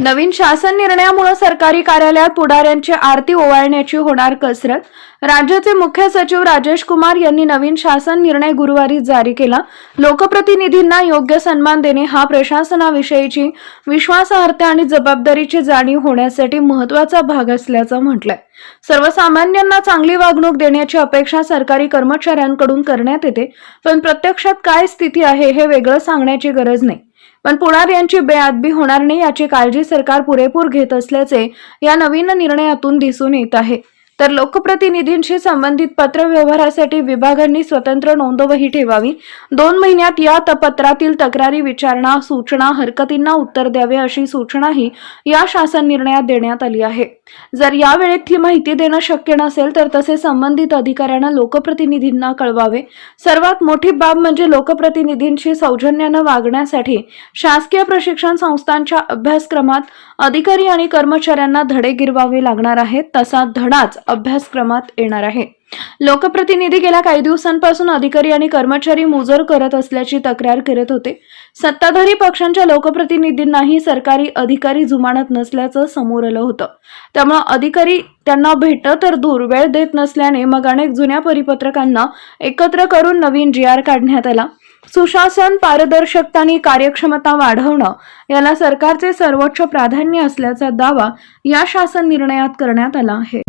नवीन शासन निर्णयामुळे सरकारी कार्यालयात पुढाऱ्यांची आरती ओवाळण्याची होणार कसरत. राज्याचे मुख्य सचिव राजेश कुमार यांनी नवीन शासन निर्णय गुरुवारी जारी केला. लोकप्रतिनिधींना योग्य सन्मान देणे हा प्रशासनाविषयीची विश्वासार्हता आणि जबाबदारीची जाणीव होण्यासाठी महत्त्वाचा भाग असल्याचं म्हटलंय. सर्वसामान्यांना चांगली वागणूक देण्याची अपेक्षा सरकारी कर्मचाऱ्यांकडून करण्यात येते पण प्रत्यक्षात काय स्थिती आहे हे वेगळं सांगण्याची गरज नाही. पण पुणार यांची बेअदबी होणार नाही याची काळजी सरकार पुरेपूर घेत असल्याचे या नवीन निर्णयातून दिसून येत आहे. तर लोकप्रतिनिधींशी संबंधित पत्र व्यवहारासाठी विभागांनी स्वतंत्र नोंदवही ठेवावी. दोन महिन्यात या पत्रातील तक्रारी विचारणा सूचना हरकतींना उत्तर द्यावे अशी सूचनाही या शासन निर्णयात देण्यात आली आहे. जर या वेळेत ही माहिती देणं शक्य नसेल तर तसे संबंधित अधिकाऱ्यांना लोकप्रतिनिधींना कळवावे. सर्वात मोठी बाब म्हणजे लोकप्रतिनिधींशी सौजन्यानं वागण्यासाठी शासकीय प्रशिक्षण संस्थांच्या अभ्यासक्रमात अधिकारी आणि कर्मचाऱ्यांना धडे गिरवावे लागणार आहेत. तसा धडाच अभ्यासक्रमात येणार आहे. लोकप्रतिनिधी गेल्या काही दिवसांपासून अधिकारी आणि कर्मचारी मुजर करत असल्याची तक्रार करत होते. सत्ताधारी पक्षांच्या लोकप्रतिनिधींनाही सरकारी अधिकारी जुमानत नसल्याचं समोर आलं होतं. त्यामुळे अधिकारी त्यांना भेट तर दूर वेळ देत नसल्याने मग अनेक जुन्या परिपत्रकांना एकत्र करून नवीन जी आर काढण्यात आला. सुशासन पारदर्शकता आणि कार्यक्षमता वाढवणं याला सरकारचे सर्वोच्च प्राधान्य असल्याचा दावा या शासन निर्णयात करण्यात आला आहे.